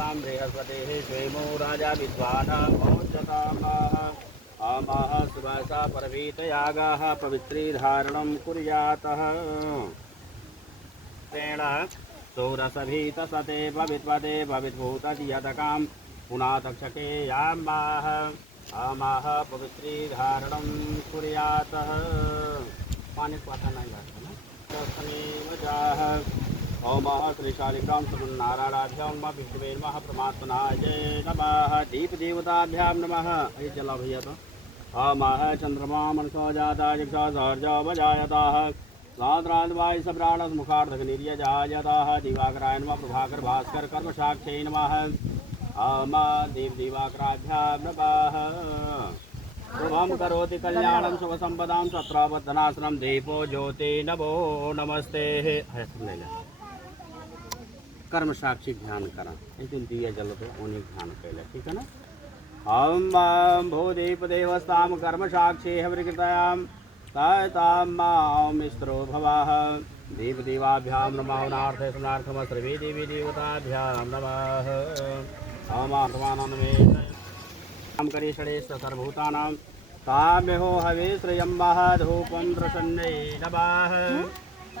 तां बृहस्पतेः स्वयमो राजा विद्वान् महोज्जतामः आमः सुवासा परवीतयागाः पवित्रीधारणं कुर्यातः तेन सौरसभीतसते भवित्वदे भविद्भूतयदकां पुनातक्षके यामाः आमाः पवित्रीधारणं कुर्यातः पानी पाता नहीं जाता ना ओमः श्रीशालिग्राम नारायणाभ्यां नमः विष्णुवे नमः परमात्मनाय नमः दीपदेवताभ्यां नमः ये चला भैया तो ओमः चंद्रमा मनसो जाता जिक्षा सहर्जो बजायताः साद्राद्वाय सप्राणस मुखार्धकनिर्यजायताः दिवाकराय नमः प्रभाकर भास्कर कर्मसाक्षे नमः ओमः देवदेवाकराभ्यां नमः शुभं करोति कल्याणं शुभसंपदां सत्रावर्धनासनं दीपो ज्योति नमो नमस्ते है सुन ले कर्म साक्षी ध्यान करा एक दिन दिया जल तो उन्हें ध्यान कैला ठीक है ना हम भूदीप देवस्तां कर्म साक्षी हविकृतायां तायतां मां मिस्त्रो भवाः दीप देवाभ्यां नमः नार्थे सुनार्थम सर्वे देवी देवताभ्यां नमः आमात्मानमे नाम करे षडेश सर्वभूतानां ताम्यो हवे श्रियं महाधूपं प्रसन्नै नमः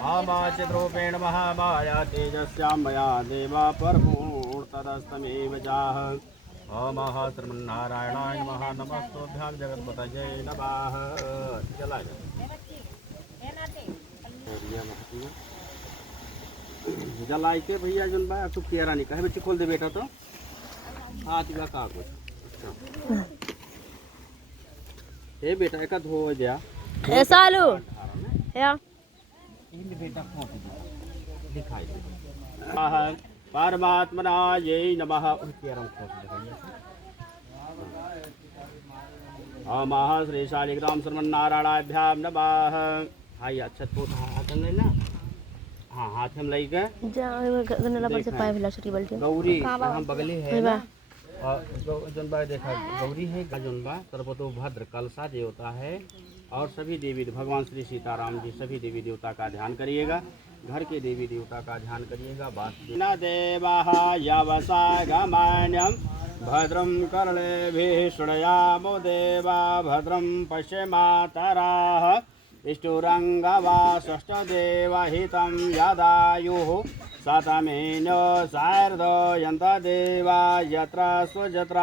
आमाचिद्रूपेण महामाया तेजस्यां मया देवा परमूर्तदस्तमेव जाः ओमः श्रीमन्नारायणाय नमः नमस्तुभ्यां जगत्पतये नमः चला जलाई के भैया जन बा तू केरा नहीं कहे बच्चे खोल दे बेटा तो हाथ का कागज हे बेटा एक धो दिया ऐसा लो या इन बेटा खोल दिखाई परमात्मना ये नमः केरम खोल दे ओमः श्री शालिग्राम श्रीमन्नारायणाभ्यां नमः हाय अच्छा तो हाथ में ना हाँ हाथ में लई के गनला पर से पाए भेला छोटी बाल्टी गौरी हम बगली है ना और जनबा देखा गौरी है जनबा सर्वतो भद्र कलसा देवता है और सभी देवी भगवान श्री सीताराम जी सभी देवी देवता का ध्यान करिएगा घर के देवी देवता का ध्यान करिएगा न देवाः यवसागमान्यं भद्रं कर्णेभिः शृणुयामो देवा भद्रं पश्येमातराः इष्टुरङ्गवा षष्ठदेवहितं यदायुः सतमेनो सार्धो यन्तदेवा यत्र स्वजत्र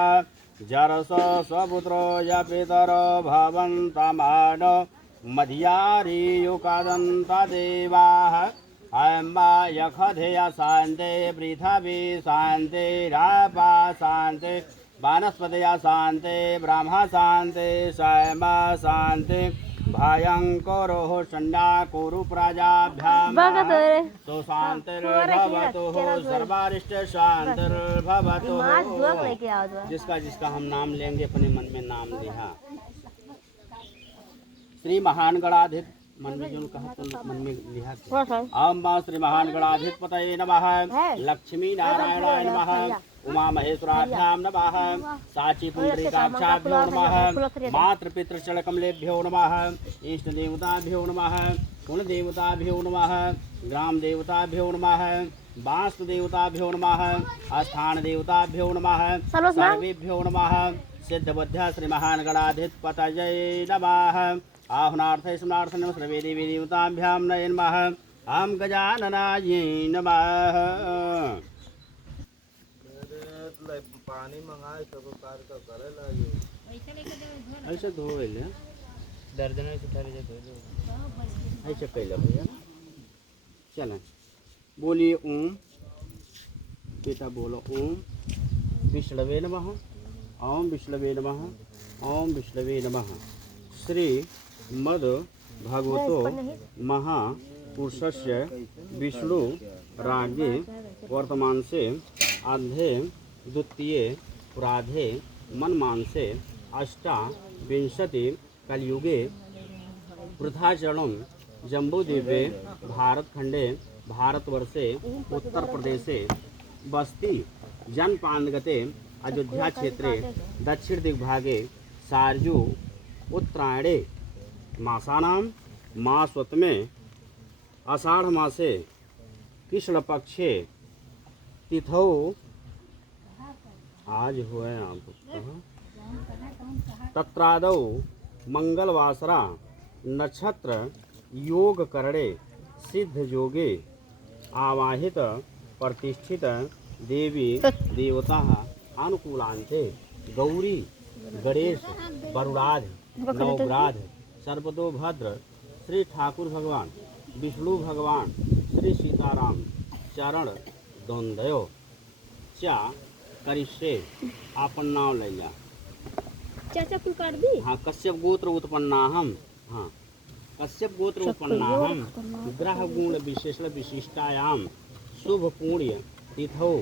जरसो स्वपुत्रो यपितरो भवन्तमानो मध्यारीयुकादन्तदेवाः अम्बा यखधेया शान्ते पृथिवी शान्ते रापा शान्ते वनस्पतया शान्ते ब्रह्मा शान्ते शैमा शान्ते भयंकरो शण्डा कुरु प्रजाभ्यां तो शांतिर्भवतु सर्वारिष्ट शांतिर्भवतु जिसका जिसका हम नाम लेंगे अपने मन में नाम लिया श्री महान गणाधिप मन में जो कहा तो मन में लिहा ओम श्री महान गणाधिपतये नमः लक्ष्मी नारायणाय नमः उमा महेश्वराभ्यां नमः साची पुंडरीकाक्षाभ्यो नमः मातृपितृ चरणकमलेभ्यो नमः इष्ट देवताभ्यो नमः कुल देवताभ्यो नमः ग्राम देवताभ्यो नमः वास्तु देवताभ्यो नमः स्थान देवताभ्यो नमः सर्वेभ्यो नमः सिद्धबुद्ध श्री महान गणाधिपतये नमः आहुनार्थे स्मरार्थं सर्वे देवी देवताभ्यां नमः आम गजाननाय नमः पानी मंगाए तो कार का करे लागे ऐसे धोले दर्जन से थाली से धो ऐसे कैला भैया चलें बोलिए ओम बेटा बोलो ओम विष्णवे नमः ओम विष्णवे नमः ओम विष्णवे नमः श्री मद भगवतो महापुरुषस्य विष्णु रागे वर्तमान से आधे द्वितीय पुराधे मनमानसे अष्टाविंशति कलयुगे वृद्धाचरणं जम्बूद्वीपे भारतखंडे भारतवर्षे उत्तर प्रदेशे बस्ती जनपादगते अयोध्या क्षेत्रे दक्षिण दिग्भागे सार्जू उत्तरायणे मासानां मासवत्मे आषाढ़ मासे कृष्णपक्षे तिथौ आज हुए आप तत्रादौ मंगलवासरा नक्षत्र योग करणे सिद्ध योगे आवाहित प्रतिष्ठित देवी देवता अनुकूलांते गौरी गणेश वरुणाध नवग्राध सर्वतोभद्र श्री ठाकुर भगवान विष्णु भगवान श्री सीताराम चरण दोंदयो चा करिष्ये आपण नाव ले लिया चाचा फूल काट दी हाँ कश्यप गोत्र उत्पन्नाहम हाँ कश्यप गोत्र उत्पन्नाहम ग्रह गुण विशेषण विशिष्टायाम शुभ पुण्य तिथौ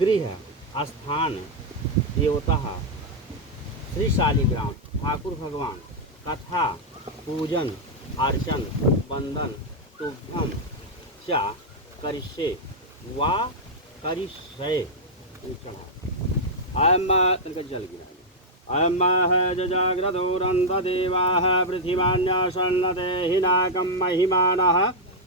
गृह स्थान देवता श्री शालिग्राम ठाकुर भगवान कथा पूजन अर्चन वंदन तुभ्यम चा करिष्ये वा करिष्ये अयम तनका जल गिरा अयम जजाग्रदोरन्धदेवाः पृथिवान्यासन्नते हिनाकं महिमानः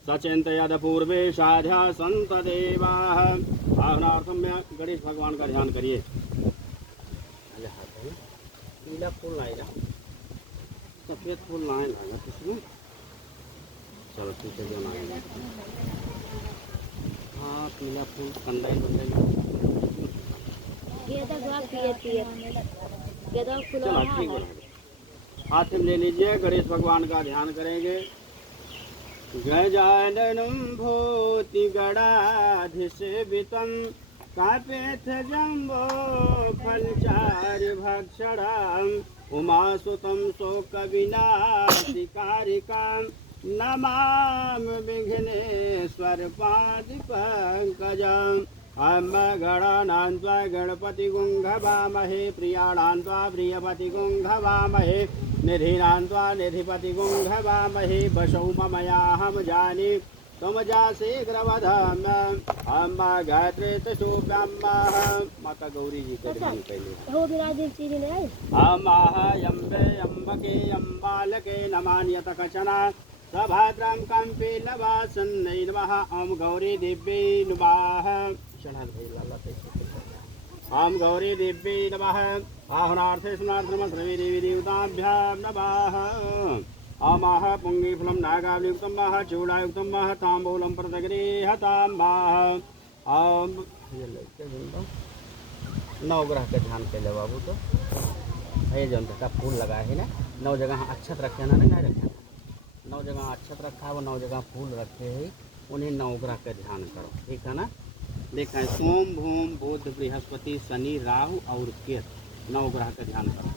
सचिन्तयद पूर्वे साध्या संत देवाः। आह्नार्थम में गणेश भगवान का ध्यान करिए। पीला फूल लाएगा सफेद फूल लाए लाएगा किसमें चलो ठीक है जो लाएगा हाँ पीला फूल कंदाई बंदाई चलो ठीक है हाथ में ले लीजिए गणेश भगवान का ध्यान करेंगे। गजाननं भूतिगणाधिसेवितं कापेथ जम्बो फलचारुभक्षणम् उमासुतं शोकविनाशिकारिकां नमामि विघ्नेश्वरपादिपङ्कजम् अम्म गणानां त्वा गणपतिगुंघवामहे प्रियाणां त्वा प्रियपतिगुंघवामहे निधीनां त्वा निधिपतिगुंघवामहे वशौ ममयाहं जाने तुम जासे ग्रवधम अम्म गायत्री तशोभ्यम्म माता गौरी जी के ध्यान पहले हो विराजित चीनी ले आई अम्मः यम्बे यम्बके यम्बालके नमान्यत कचना सभद्रं कंपे लवासन्नै नमः ओम गौरी दिव्यै नमः ओम गौरी दिव्यै नमः आह्नार्थे स्नार्थम सर्वे देवी देवताभ्यां नमः अमः पुंगीफलं नागावलियुक्तं मह चूडायुक्तं मह ताम्बूलं प्रदगृहतां मह ओम नवग्रह का ध्यान के बाबू तो ये जो का फूल लगा है ना 9 जगह अक्षत रखे ना नहीं रखे 9 जगह अक्षत रखा है वो 9 जगह फूल रखे हैं उन्हें नवग्रह का ध्यान करो ठीक है ना। देखा है सोम भूम बुध बृहस्पति शनि राहु और केतु नवग्रह का ध्यान करो।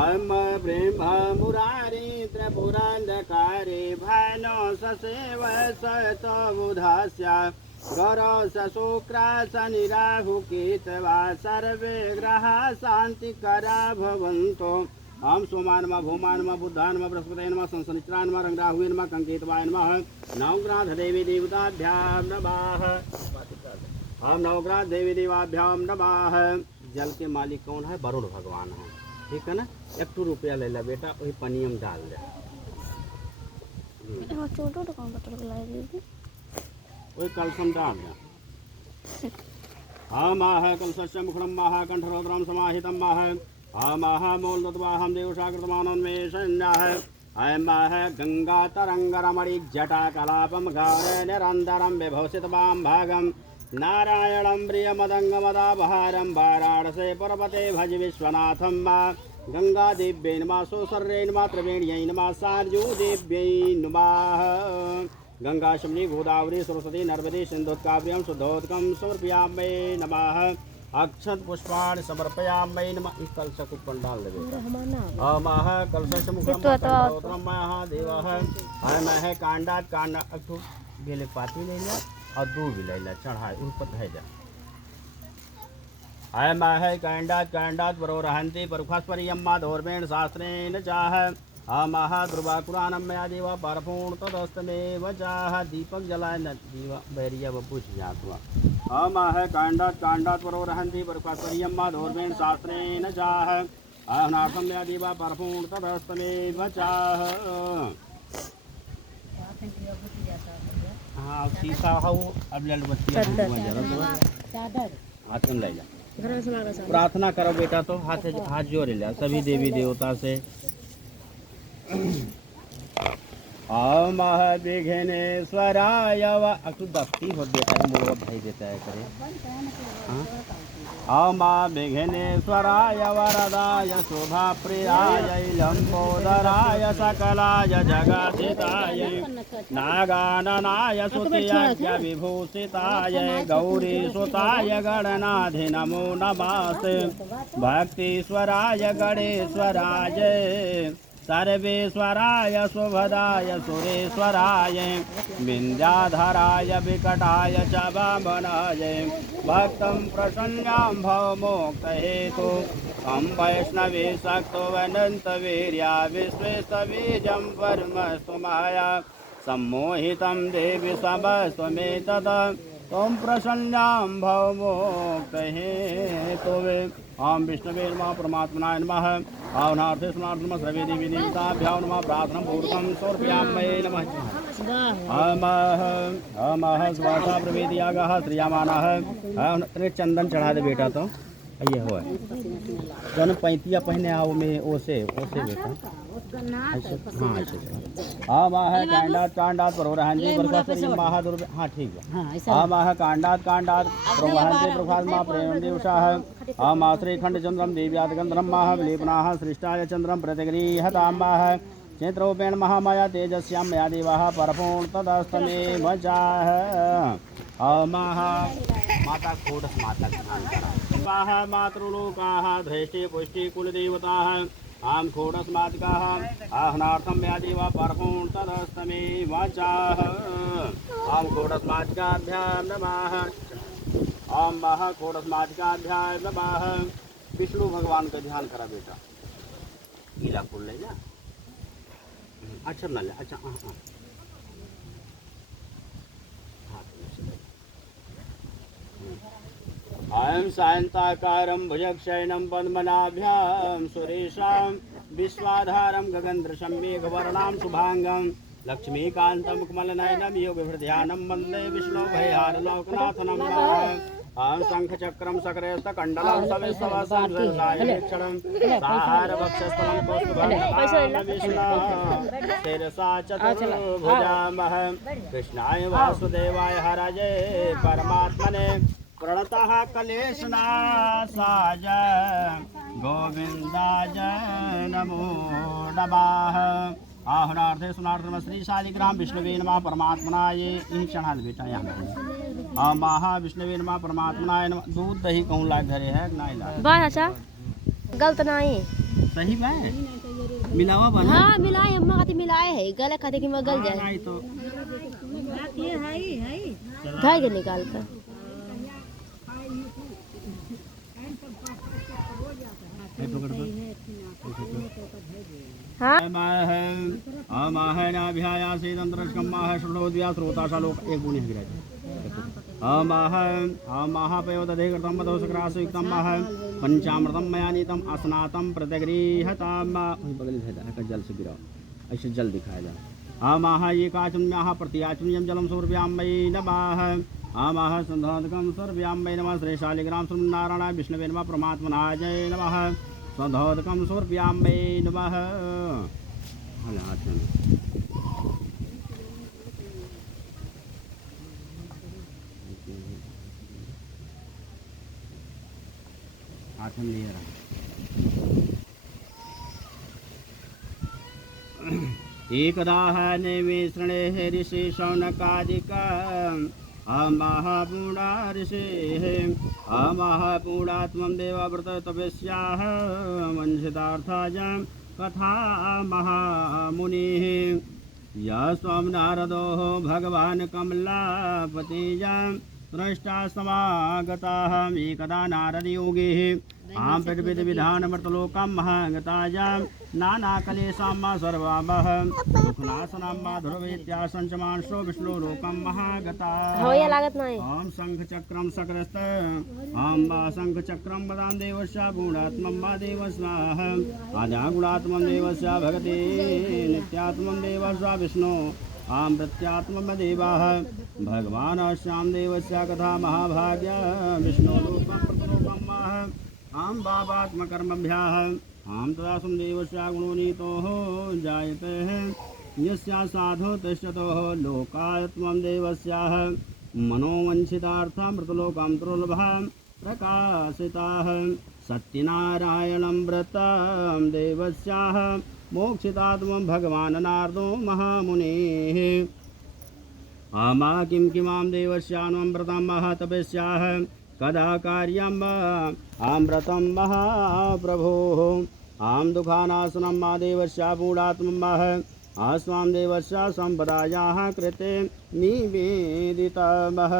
अम ब्रह्म मुरारी त्रिपुरांधकारी भैनो ससेव सत बुधास्या गौरव शुक्र शनि राहु केतवा सर्वे ग्रह शांतिकरा भवन्तु। हम सोमानमा भूमानमा बुद्धानमा बृहस्पतयनमा संसनिचरानमा रंगराहुर्नमा कंकेतवाय नमः नवग्रह देवी देवताभ्यां नमः। हम नवग्रह देवी देवाभ्यां नमः। जल के मालिक कौन है? वरुण भगवान है ठीक है ना। 1 रुपया ले ला बेटा वही पनिया में डाल दे वही कलशम डाल दे। हम कलशस्य मुखरम मह कंठरोद्रम समाहितम मह हम मूलदत्वाहम देवसाकृतमानन्वेषण्यः अयं गंगा तरंगरमणि जटा कलापम गौरे निरंतरम विभूषितवां भागम नारायणं प्रियमदंगमदापहारं वाराणसे पर्वते भज विश्वनाथं गंगा देव्यै नमः सोसर्यै नमः त्रिवेण्यै नमः सारजू देव्यै नमः। गंगा शमनी गोदावरी सरस्वती नर्मदे सिंधुत्काव्यं शुद्धोदकं समर्पयामि नमः। अक्षत पुष्पाणि समर्पयामि नमः। इस कलश को पंडाल देवे अमः कलश मुखम महादेवः अमः कांडात कांडा अथु बेले पाती ले लिया और दूध भी ले लिया चढ़ाए ऊपर है जा अमः कांडात कांडात परो रहन्ति परखस्परियम्मा धोर्मेण शास्त्रेण चाह अमः ध्रुवाकुरानं मया देव परपूर्ण तदस्तमेव चाह। दीपक जलाय न दीवा बैरिया बपूछ जातवा अमः कांडात कांडात परो रहन्ति परखस्परियम्मा धोर्मेण शास्त्रेण चाह अहनार्थं मया देव परपूर्ण तदस्तमेव चाह। हाँ शीशा हो अब लल बत्ती चादर हाथ में ले जा घर में समागम साथ प्रार्थना करो बेटा, तो हाथ जोड़ लिया सभी देवी देवता से। ओम विघ्नेश्वराय तू दस्ती हो बेटा, मोर भाई देता है करे। ओम विघ्नेश्वराय वरदाय शोभा प्रियाय लंबोदराय सकलाय जगदिताय नागाननाय सुतयज्ञ विभूषिताय गौरी सुताय गणनाधि नमो नमस्ते। भक्तीश्वराय गणेश्वराय सर्वेश्वराय शुभदाय सुरेश्वराय विंध्याधराय विकटाय च वामनाय भक्तं प्रसन्नां भवमोक्त हेतु हम वैष्णवे शक्तो अनन्तवीर्या विश्वेशबीजं परमस्तु माया सम्मोहितं देवी समस्तमेतत् त्वं प्रसन्नां भवमोक्त हेतुवे। ओम विष्णवे नमः परमात्मनाय नमः। आवनार्थे स्नार्थ नमः सर्वे देवी देवताभ्यां नमः। प्रार्थना पूर्वकं समर्पयामि नमः। अमः स्वासा प्रवेदियागः श्रियामानः। चंदन चढ़ा दे बेटा, तो ये हो जौन पैंतिया पहने आओ में ओसे बेटा। ऐसे हाँ ऐसे आमाह कांडात कांडात प्रवरहंति प्रकाशरि महादुर्ग। हाँ ठीक है। आमाह कांडात कांडात प्रवरहंति प्रकाशमा प्रेम दिवसाः। आमाश्री खंड चंद्रम देव्यात गंधर्म माह विलेपनाः सृष्टाय चंद्रम प्रतिगृहतामाह क्षेत्रोपेण महामाया तेजस्यां मया देवाः परपूर्ण तदस्तमे वचाः। आमाह माता खोडस माता स्वाह मातृलोकाः दृष्टि पुष्टि कुलदेवताः आम खोडस्मादिकाः आहनार्थं मया देवा परपूर्ण तदस्तमे वचाः। आम खोडस्मादिकाभ्यां नमः। ओम महा खोडस्मादिकाभ्याय नमः। विष्णु भगवान का ध्यान करा बेटा। गीला फूल ले जा, अच्छा ना ले, अच्छा हाँ हाँ अयं सायंताकारं भुजगशयनं पद्मनाभ्यां सुरेशां विश्वाधारं गगनदृशं मेघवर्णां शुभांगं लक्ष्मीकान्तं कमलनयनं योगहृदयानं वन्दे विष्णु भयहारलोकनाथनं। अहं शङ्खचक्रं सकरस्तकण्डलं सविस्वसं सहसायक्षणं साहारवक्षस्थलं पुष्पभं विष्णुः शिरसा चतुर्भुजामः। कृष्णाय वासुदेवाय हरये परमात्मने प्रणतः कलेशनाशाय गोविन्दाय नमो नमः। आहनार्थे सुनार्थम श्री शालिग्राम विष्णुवे नमः परमात्मनाय। इन चढ़ा दे बेटा यहाँ महा विष्णुवे नमः परमात्मनाय नमः। दूध दही कहूँ लाग घरे है ना इलाज बात अच्छा गलत नहीं सही बा मिलावा बना। हाँ मिलाए अम्मा खाती मिलाए है गले खाते की मैं गल जाए नहीं तो खाए के निकाल कर। हाँ अमाहनाभ्यायासे तंत्रस्कम्माह श्रोतोद्या श्रोताशालोक एक गुणी गिरा अमाहपयोदधे कृतं मधोसक्रासयुक्तं माह पंचामृतं मया नीतम् अस्नातं प्रतिगृहतां। बगल से जल से गिरा ऐसे जल दिखाया जाए। आमाह ये काचम्याह प्रतियाचम्यं जलं सूर्याम्मयी नमः। आमाह संधादकं सूर्याम्मयी नमः। श्री शालिग्राम नारायणाय विष्णवे नमः परमात्मनाय नमः। संधोदकं सूर्याम्मयी नमः। आसन ले रहा एकदा निमिश्रणे ऋषि शौनकादिका महापूर्णा ऋषेः महापूर्णात्मं देवाव्रत तपस्याः वंशितार्थाय कथा महामुनिः यः स्वं नारदो भगवान् कमलापतिजां दृष्टा समागताः एकदा नारदयोगिः आं विधानमृतलोकं महागतायां नानाकलेशां सर्वामः दुःखनाशनं माधुरवेद्या सञ्चमांशो विष्णुलोकं महागताः। ॐ शङ्खचक्रं सकरस्त ॐ वा शङ्खचक्रं वदां देवस्य गुणात्मं वा देवस्य आद्या गुणात्मं देवस्य भगते नित्यात्मं देवस्य विष्णु आमृत्यात्मदेवाः भगवान् श्यामदेवस्य कथा महाभाग्या विष्णुरूपं आम बाबात्मकर्मभ्याः आम तदा देवस्य गुणोनीतोः जायते यस्या साधु तिष्ठतोः लोकायत्मं देवस्याः मनोवञ्चितार्थं मृतलोकं दुर्लभः प्रकाशिताः सत्यनारायणं व्रतं देवस्याः मोक्षितात्मं भगवान् नारदो महामुनेः आमा किं किमां देवस्यानुं व्रतं महातपस्याः कदा कार्यं आम्रतं महाप्रभोः आं दुःखानाशनं मा देवस्या पूर्णात्मः आस्वां देवस्य सम्पदायाः कृते निवेदितमः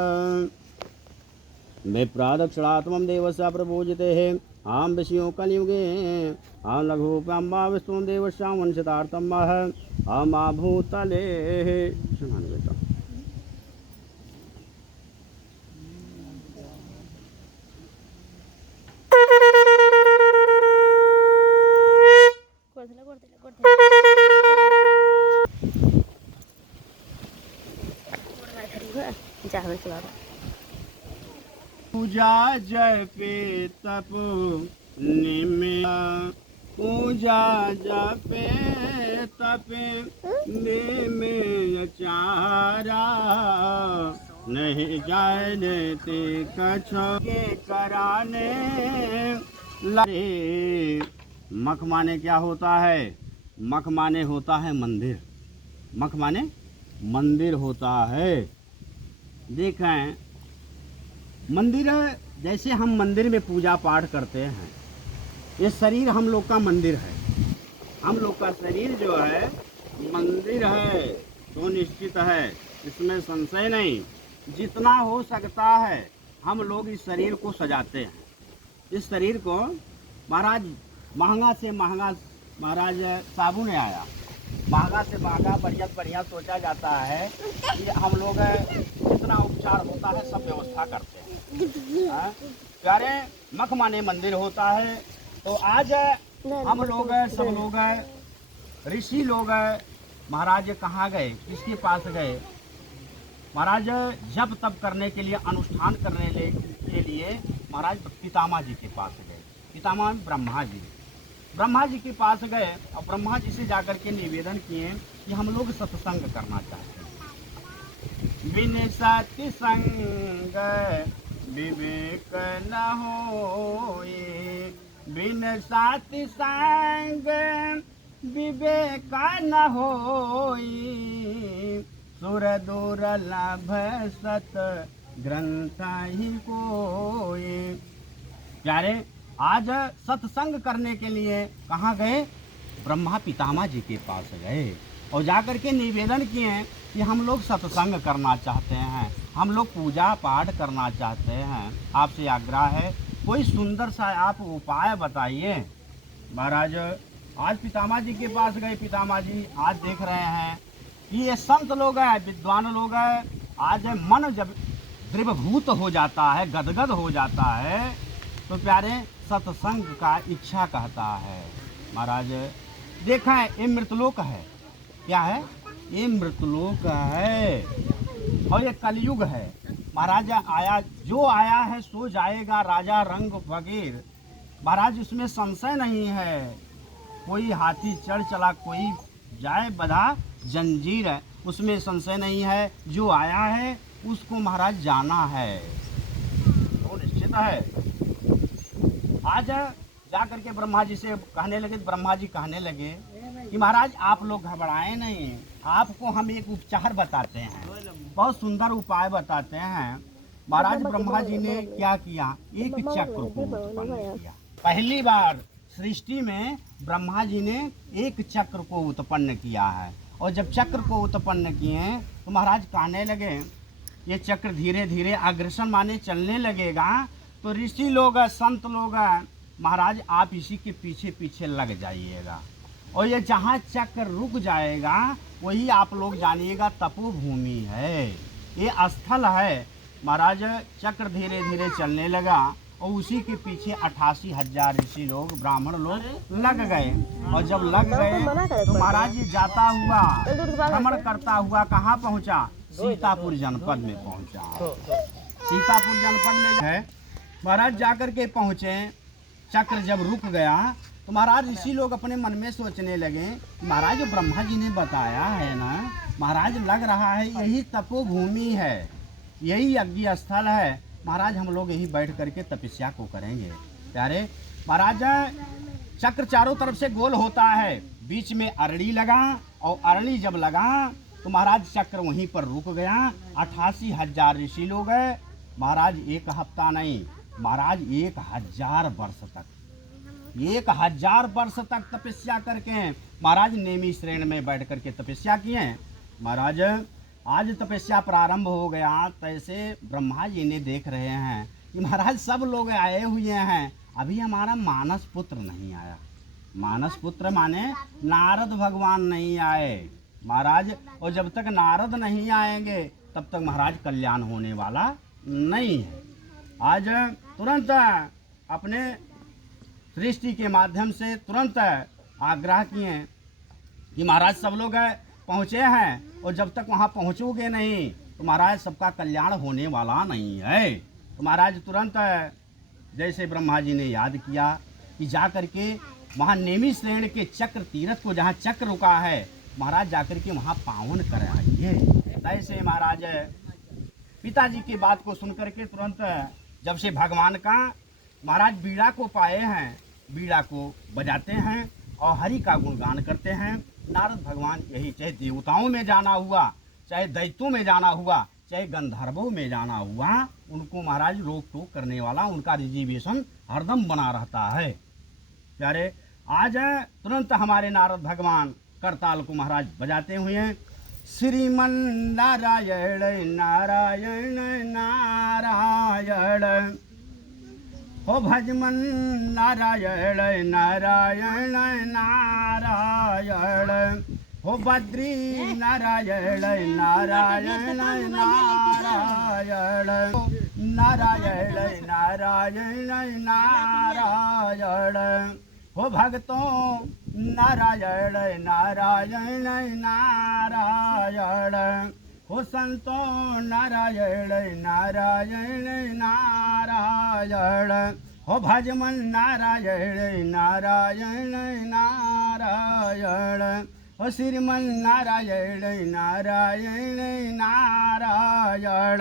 विप्रादक्षिणात्मं देवस्य प्रपूजितेः आं विषयो कलियुगे आं लघुरूपां वा विष्णुं देवस्यां वंशितार्थं आं भूतले बेटा पूजा जपे तप निमिया पूजा जपे तपे निमिय चारा नहीं जाने ते कछो के कराने लगे। मख माने क्या होता है? मख माने होता है मंदिर। मख माने मंदिर होता है। देखें मंदिर जैसे हम मंदिर में पूजा पाठ करते हैं, ये शरीर हम लोग का मंदिर है। हम लोग का शरीर जो है मंदिर है तो निश्चित है, इसमें संशय नहीं। जितना हो सकता है हम लोग इस शरीर को सजाते हैं। इस शरीर को महाराज महंगा से महंगा महाराज साबुन आया, महंगा से महंगा बढ़िया सोचा जाता है कि हम लोग जितना उपचार होता है सब व्यवस्था करते हैं। प्यारे मख माने मंदिर होता है। तो आज हम लोग सब लोग ऋषि लोग महाराज कहाँ गए, किसके पास गए? महाराज जप तप करने के लिए, अनुष्ठान करने के लिए महाराज पितामह जी के पास गए। पितामह ब्रह्मा जी, ब्रह्मा जी के पास गए और ब्रह्मा जी से जाकर के निवेदन किए कि हम लोग सत्संग करना चाहते हैं। बिन सत्संग विवेक न होए, बिन सत्संग विवेक न होई, सुर दुर्लभ सत ग्रंथ ही कोई। प्यारे आज सत्संग करने के लिए कहाँ गए? ब्रह्मा पितामह जी के पास गए और जाकर के निवेदन किए कि हम लोग सत्संग करना चाहते हैं, हम लोग पूजा पाठ करना चाहते हैं। आपसे आग्रह है कोई सुंदर सा आप उपाय बताइए। महाराज आज पितामह जी के पास गए। पितामह जी आज देख रहे हैं कि ये संत लोग हैं, विद्वान लोग हैं। आज मन जब द्रवभूत हो जाता है, गदगद हो जाता है, तो प्यारे सत्संग का इच्छा कहता है। महाराज देखें ये मृतलोक है। क्या है? ये मृतलोक है और ये कलयुग है। महाराज आया, जो आया है सो जाएगा, राजा रंग फकीर। महाराज इसमें संशय नहीं है। कोई हाथी चढ़ चला, कोई जाए बधा जंजीर है, उसमें संशय नहीं है। जो आया है उसको महाराज जाना है, वो निश्चित है। आज जा करके ब्रह्मा जी से कहने लगे, ब्रह्मा जी कहने लगे कि महाराज आप लोग घबराएं नहीं, आपको हम एक उपचार बताते हैं, बहुत सुंदर उपाय बताते हैं। महाराज ब्रह्मा जी ने क्या किया? एक चक्र को उत्पन्न किया। पहली बार सृष्टि में ब्रह्मा जी ने एक चक्र को उत्पन्न किया है। और जब चक्र को उत्पन्न किए तो महाराज कहने लगे ये चक्र धीरे धीरे अग्रसर माने चलने लगेगा, तो ऋषि लोग संत लोग महाराज आप इसी के पीछे पीछे लग जाइएगा। और ये जहाँ चक्र रुक जाएगा वही आप लोग जानिएगा तपोभूमि है, ये स्थल है। महाराज चक्र धीरे धीरे चलने लगा और उसी के पीछे 88,000 ऋषि लोग, ब्राह्मण लोग लग गए। और जब लग गए तो महाराज जी जाता हुआ, भ्रमण करता हुआ कहाँ पहुँचा? सीतापुर जनपद में पहुँचा। सीतापुर जनपद में है महाराज जाकर के पहुँचे। चक्र जब रुक गया तो महाराज ऋषि लोग अपने मन में सोचने लगे, महाराज जो ब्रह्मा जी ने बताया है ना, महाराज लग रहा है यही तपोभूमि है, यही यज्ञ स्थल है। महाराज हम लोग यही बैठ करके तपस्या को करेंगे। प्यारे महाराज, चक्र चारों तरफ से गोल होता है, बीच में अरड़ी लगा, और अरड़ी जब लगा तो महाराज चक्र वहीं पर रुक गया। 88,000 ऋषि लोग हैं महाराज, एक हफ्ता नहीं महाराज, 1,000 वर्ष तक, 1,000 वर्ष तक तपस्या करके महाराज नेमी श्रेणी में बैठ करके तपस्या किए। महाराज आज तपस्या प्रारंभ हो गया, तैसे ब्रह्मा जी ने देख रहे हैं कि महाराज सब लोग आए हुए हैं, अभी हमारा मानस पुत्र नहीं आया। मानस पुत्र माने नारद भगवान नहीं आए महाराज, और जब तक नारद नहीं आएंगे तब तक महाराज कल्याण होने वाला नहीं है। आज तुरंत अपने सृष्टि के माध्यम से तुरंत आग्रह किए कि महाराज सब लोग पहुँचे हैं, और जब तक वहाँ पहुँचोगे नहीं तो महाराज सबका कल्याण होने वाला नहीं है। तो महाराज तुरंत जैसे ब्रह्मा जी ने याद किया कि जा करके वहाँ नेमी श्रेणी के चक्र तीर्थ को, जहाँ चक्र रुका है, महाराज जाकर के वहाँ पावन कराइए। तैसे महाराज पिताजी की बात को सुन करके तुरंत जब से भगवान का महाराज बीड़ा को पाए हैं, बीड़ा को बजाते हैं और हरि का गुणगान करते हैं। नारद भगवान यही, चाहे देवताओं में जाना हुआ, चाहे दैत्यों में जाना हुआ, चाहे गंधर्वों में जाना हुआ, उनको महाराज रोक टोक करने वाला, उनका रिजर्वेशन हरदम बना रहता है। प्यारे आज तुरंत हमारे नारद भगवान करताल को महाराज बजाते हुए, श्रीमन नारायण नारायण नारायण, हो भजमन नारायण नारायण नारायण, हो बद्री नारायण नारायण नारायण, नारायण नारायण नारायण, हो भक्तों नारायण नारायण नारायण, हो संतों नारायण नारायण नारायण, हो भजमन नारायण नारायण नारायण, हो श्रीमन नारायण नारायण नारायण।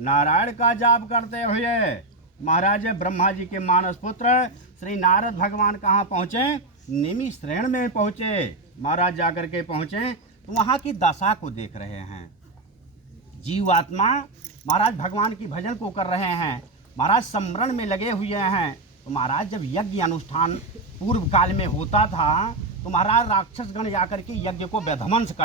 नारायण का जाप करते हुए महाराज ब्रह्मा जी के मानस पुत्र श्री नारद भगवान कहाँ पहुँचे? नेमी श्रेणी में पहुँचे। महाराज जाकर के पहुँचे तो वहाँ की दशा को देख रहे हैं। जीवात्मा महाराज भगवान की भजन को कर रहे हैं, महाराज स्मरण में लगे हुए हैं। तो महाराज जब यज्ञ अनुष्ठान पूर्व काल में होता था तो महाराज राक्षसगण जाकर के यज्ञ को विध्वंस कर